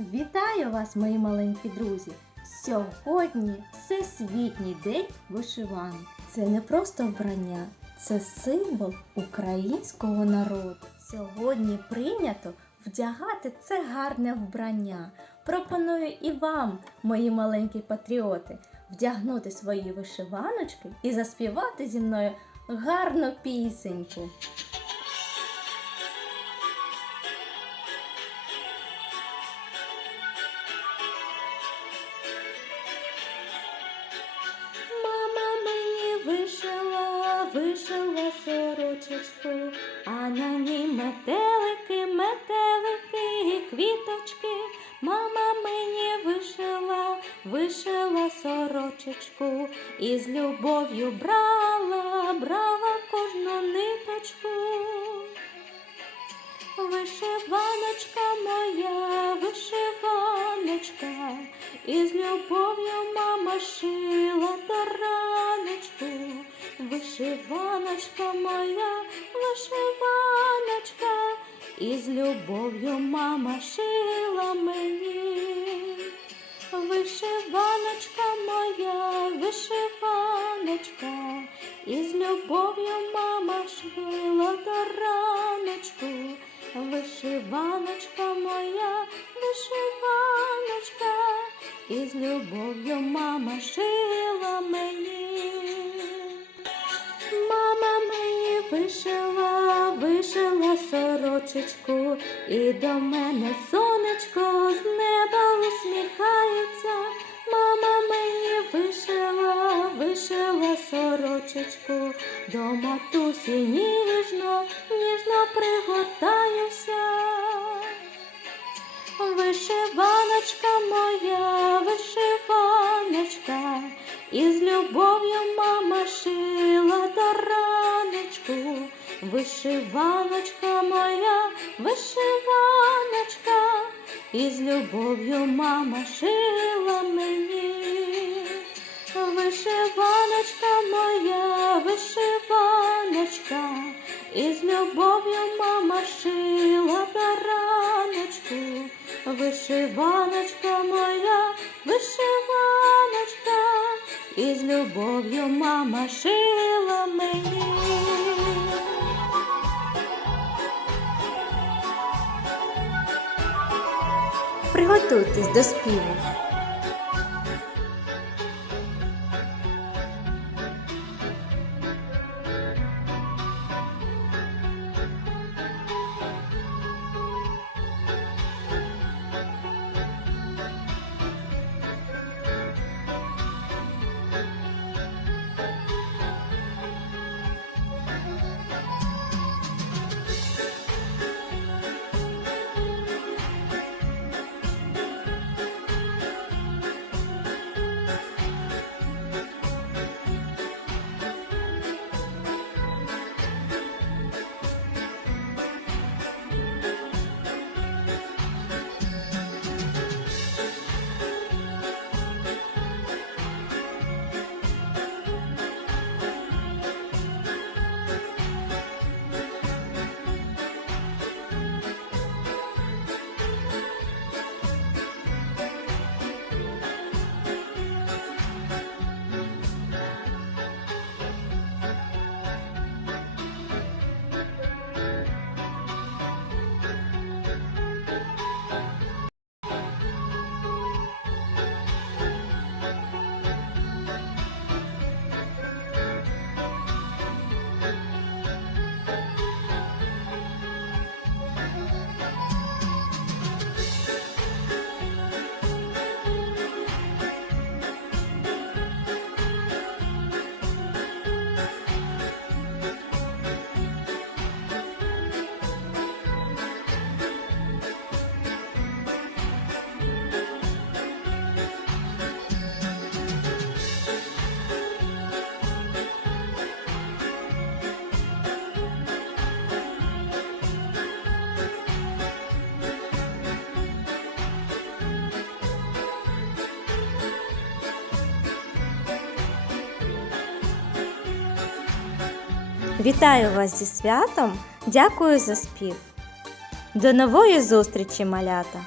Вітаю вас, мої маленькі друзі! Сьогодні Всесвітній день вишиванок. Це не просто вбрання, це символ українського народу. Сьогодні прийнято вдягати це гарне вбрання. Пропоную і вам, мої маленькі патріоти, вдягнути свої вишиваночки і заспівати зі мною гарну пісеньку. Вишила, вишила сорочечку, а на ній метелики, метелики і квіточки. Мама мені вишила, вишила сорочечку, і з любов'ю брала, брала кожну ниточку. Вишиваночка моя, вишиваночка, і з любов'ю мама шила Вишиваночка моя, вишиваночка, і з любов'ю мама шила мені. Вишиваночка моя, вишиваночка, і з любов'ю мама шила до раночку. Вишиваночка моя, вишиваночка, і з любов'ю мама шила вишила, вишила сорочечку, і до мене сонечко з неба усміхається. Мама мені вишила, вишила сорочечку, до матусі ніжно, ніжно пригортаюся. Вишиваночка моя, вишиваночка, Вишиваночка моя, вишиваночка, і з любов'ю мама шила мені. Вишиваночка моя, вишиваночка, і з любов'ю мама шила до раночку. Вишиваночка моя, вишиваночка, і з любов'ю мама шила мені. Приготуйтесь до співу. Вітаю вас зі святом! Дякую за спів! До нової зустрічі, малята!